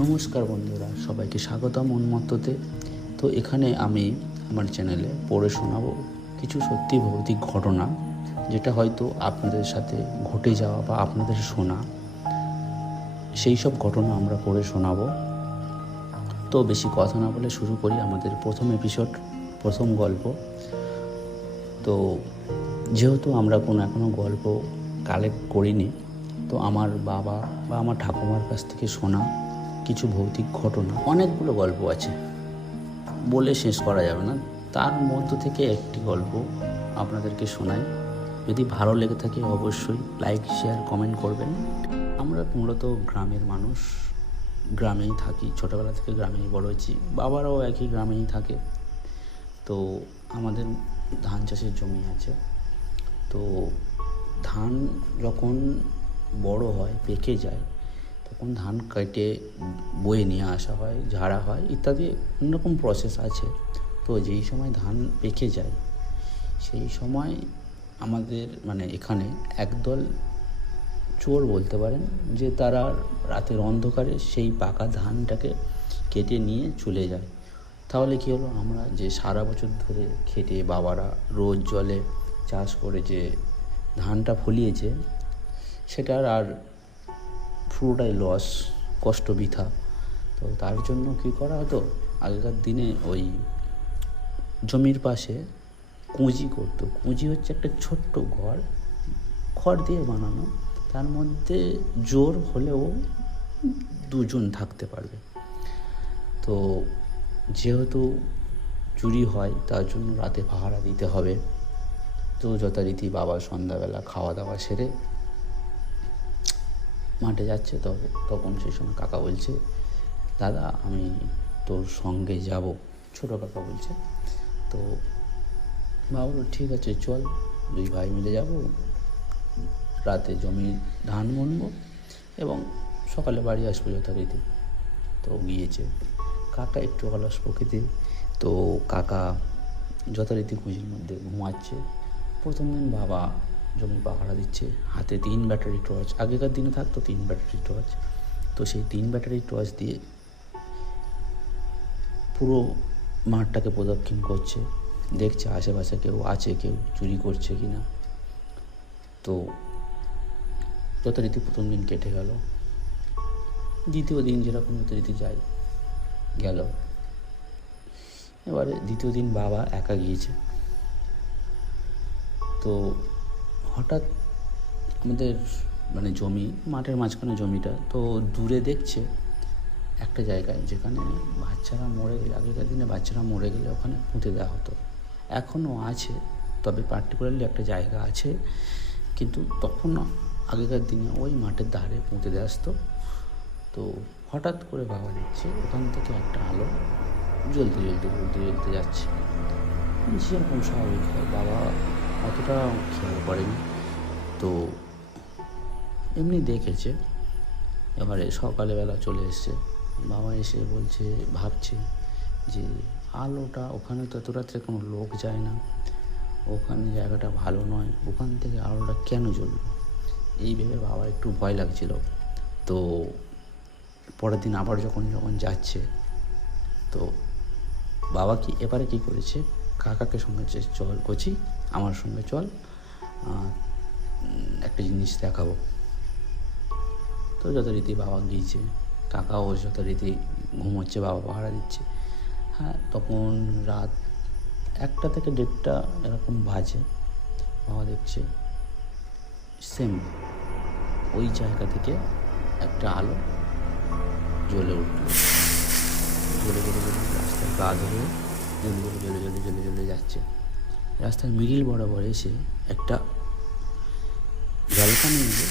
নমস্কার বন্ধুরা, সবাইকে স্বাগতম উন্মত্ততে। তো এখানে আমি আমার চ্যানেলে পড়ে শোনাবো কিছু সত্যি ভৌতিক ঘটনা, যেটা হয়তো আপনাদের সাথে ঘটে যাওয়া বা আপনাদের শোনা। সেই সব ঘটনা আমরা পড়ে শোনাবো। তো বেশি কথা না বলে শুরু করি আমাদের প্রথম এপিসোড প্রথম গল্প। তো যেহেতু আমরা কোনো এখনও গল্প কালেক্ট করিনি, তো আমার বাবা বা আমার ঠাকুমার কাছ থেকে শোনা। কিছু ভৌতিক ঘটনা। অনেকগুলো গল্প আছে। বলে শেষ করা যাবে না। তার মধ্য থেকে একটি গল্প আপনাদেরকে শোনাই। যদি ভালো লেগে থাকে অবশ্যই লাইক, শেয়ার, কমেন্ট করবেন। আমরা মূলত গ্রামের মানুষ। গ্রামেই থাকি। ছোটোবেলা থেকে গ্রামেই বড় হয়েছি। বাবারাও একই গ্রামেই থাকে। তো আমাদের ধান চাষের জমি আছে। তো ধান যখন বড় হয়, পেকে যায় তখন ধান কেটে বয়ে নিয়ে আসা হয়, ঝাড়া হয় ইত্যাদি অন্যরকম প্রসেস আছে। তো যেই সময় ধান পেকে যায়, সেই সময় আমাদের মানে এখানে একদল চোর বলতে পারেন, যে তারা রাতের অন্ধকারে সেই পাকা ধানটাকে কেটে নিয়ে চলে যায়। তাহলে কী হলো? আমরা যে সারা বছর ধরে খেটে বাবারা রোজ জলে চাষ করে যে ধানটা ফলিয়েছে, সেটার আর পুরোটাই লস কষ্ট, বৃথা। তো তার জন্য কী করা হতো? আগেকার দিনে ওই জমির পাশে কুঁজি করতো। কুঁজি হচ্ছে একটা ছোট্ট ঘর, খড় দিয়ে বানানো। তার মধ্যে জোর হলেও দুজন থাকতে পারবে। তো যেহেতু চুরি হয়, তার জন্য রাতে পাহারা দিতে হবে। তো যথারীতি বাবা সন্ধ্যাবেলা খাওয়া দাওয়া সেরে মাঠে যাচ্ছে তখন সেই সময় কাকা বলছে, দাদা, আমি তোর সঙ্গে যাব। ছোটো কাকা বলছে, তো বাবা, ঠিক আছে, চল, দুই ভাই মিলে যাব। রাতে জমি ধান বুনবো এবং সকালে বাড়ি আসব যথারীতি। তো গিয়েছে। কাকা একটু অলস প্রকৃতি তো কাকা যথারীতি কুঁজির মধ্যে ঘুমাচ্ছে। প্রথম দিন বাবা জমি পাহারা দিচ্ছে। হাতে তিন ব্যাটারি টর্চ আগেকার দিনে থাকতো তিন ব্যাটারি টর্চ তো সেই তিন ব্যাটারি টর্চ দিয়ে পুরো মাঠটাকে প্রদক্ষিণ করছে। দেখছে আশেপাশে কেউ আছে, কেউ চুরি করছে কি না তো যথারীতি প্রথম দিন কেটে গেল। দ্বিতীয় দিন যেরকম যথারীতি যায়, গেল। এবারে দ্বিতীয় দিন বাবা একা গিয়েছে। তো হঠাৎ আমাদের মানে জমি, মাঠের মাঝখানে জমিটা, তো দূরে দেখছে একটা জায়গায় যেখানে বাচ্চারা মরে গেলে, আগেকার দিনে বাচ্চারা মরে গেলে ওখানে পুঁতে দেওয়া হতো। এখনও আছে, তবে পার্টিকুলারলি একটা জায়গা আছে, কিন্তু তখন আগেকার দিনে ওই মাঠের ধারে পুঁতে দেওয়া আসতো। তো হঠাৎ করে বাবা দেখছে ওখান থেকে একটা আলো জ্বলতে জ্বলতে জ্বলতে জ্বলতে যাচ্ছে। যেরকম স্বাভাবিক হয়, বাবা অতটা খেয়াল করেনি তো এমনি দেখেছে। এবারে সকালবেলা চলে এসছে। বাবা এসে বলছে, ভাবছে যে আলোটা, ওখানে তো এত রাত্রে কোনো লোক যায় না। ওখানে জায়গাটা ভালো নয়। ওখান থেকে আলোটা কেন জ্বলবে এই ভেবে বাবা একটু ভয় লাগছিল। তো পরের দিন আবার যখন যখন যাচ্ছে, তো বাবা কি, এবারে কি করেছে? কাকাকে সঙ্গে চল কচি আমার সঙ্গে চল একটা জিনিস দেখাবো। তো যথারীতি বাবা গিয়েছে, কাকাও যথারীতি ঘুমোচ্ছে, বাবা পাহারা দিচ্ছে। হ্যাঁ তখন রাত একটা থেকে দেড়টা এরকম বাজে, বাবা দেখছে সেম ওই জায়গা থেকে একটা আলো জ্বলে উঠল। জ্বলে জ্বলে জ্বলে রাস্তার গা ধরে জ্বলে জ্বলে জ্বলে জ্বলে জ্বলে জ্বলে যাচ্ছে। রাস্তার মিডিল বরাবর এসে একটা জলপানি নিয়ে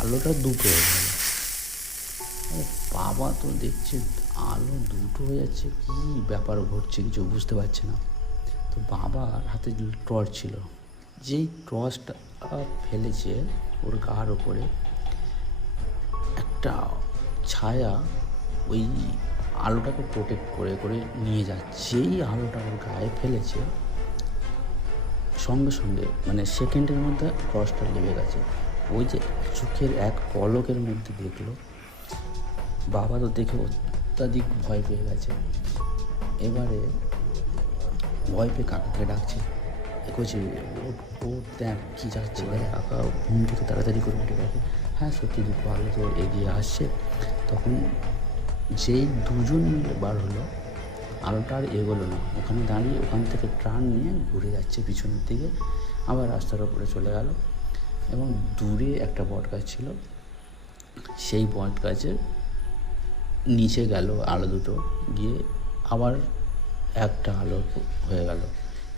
আলোটা দুটো হয়ে গেল। ও বাবা তো দেখছে আলো দুটো হয়ে যাচ্ছে, কী ব্যাপার ঘটছে কিছু বুঝতে পারছে না। তো বাবার হাতে টর্চ ছিল, যেই টর্চটা ফেলেছে ওর গার ওপরে, একটা ছায়া ওই আলোটাকে প্রোটেক্ট করে করে নিয়ে যাচ্ছে। যেই আলোটা ওর গায়ে ফেলেছে। সঙ্গে সঙ্গে মানে সেকেন্ডের মধ্যে ক্রসটা লেগে গেছে। ওই যে চোখের এক পলকের মধ্যে দেখল। বাবা তো দেখে অত্যাধিক ভয় পেয়ে গেছে। এবারে ভয় পেয়ে কাকাকে ডাকছে। কইছে, ও দেখ কী যাচ্ছে কাকা, ঘুম থেকে তাড়াতাড়ি করে উঠে দেখে। হ্যাঁ সত্যি দুটো আলো তো এগিয়ে আসছে। তখন যেই দুজন মিলে বার হলো আলোটা আর এগোলো না। ওখানে দাঁড়িয়ে ওখান থেকে ট্রান নিয়ে ঘুরে যাচ্ছে পিছনের দিকে, আবার রাস্তার ওপরে চলে গেল। এবং দূরে একটা বট গাছ ছিল, সেই বট গাছের নিচে গেল আলো দুটো, গিয়ে আবার একটা আলো হয়ে গেল।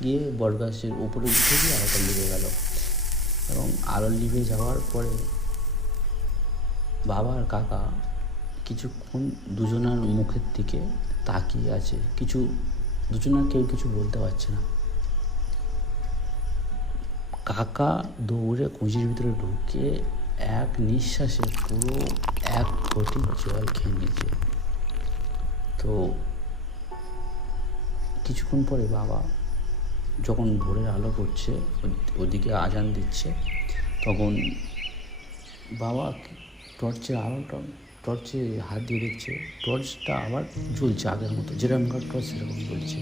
গিয়ে বট গাছের উপরে উঠে গিয়ে আলোটা লিভে গেল। এবং আলো লিভে যাওয়ার পরে বাবা আর কাকা কিছুক্ষণ দুজনার মুখের দিকে তাকিয়ে আছে। কিছু দুজনার কেউ কিছু বলতে পারছে না। কাকা দৌড়ে কুঁজির ভিতরে ঢুকে এক নিঃশ্বাসে পুরো এক ঘটি জল খেয়ে নিয়েছে। তো কিছুক্ষণ পরে বাবা যখন ভোরের আলো পড়ছে, ওদিকে আজান দিচ্ছে, তখন বাবা টর্চের আলোটা টর্চে হাত দিয়ে দেখছে টর্চটা আবার জ্বলছে আগের মতো যেরকমকার টর্চ সেরকম জ্বলছে।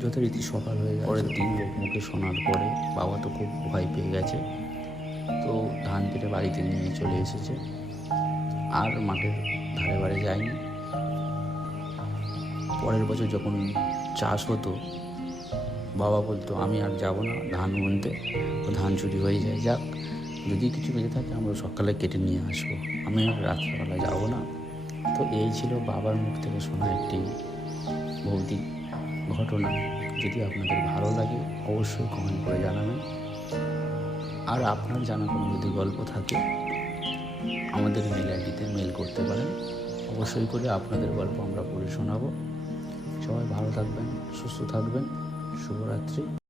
যথারীতি সকাল হয়ে গেছে। পরের দিন মুখে শোনার পরে বাবা তো খুব ভয় পেয়ে গেছে। তো ধান কেটে বাড়িতে নিয়ে চলে এসেছে। আর মাঠের ধারে বাড়ি যায়নি। পরের বছর যখন চাষ হতো, বাবা বলতো, আমি আর যাব না ধান বুনতে ধান চুরি হয়ে যায়, যাক। যদি কিছু বেঁচে থাকে, আমরা সকালে কেটে নিয়ে আসব। আমি রাত্রেবেলা যাব না। তো এই ছিল বাবার মুখ থেকে শোনা একটি ভৌতিক ঘটনা। যদি আপনাদের ভালো লাগে, অবশ্যই কমেন্ট করে জানাবেন। আর আপনার জানা কোনো যদি গল্প থাকে, আমাদের মেল আইডিতে মেল করতে পারেন। অবশ্যই করে আপনাদের গল্প আমরা পড়ে শোনাবো। সবাই ভালো থাকবেন, সুস্থ থাকবেন। শুভরাত্রি।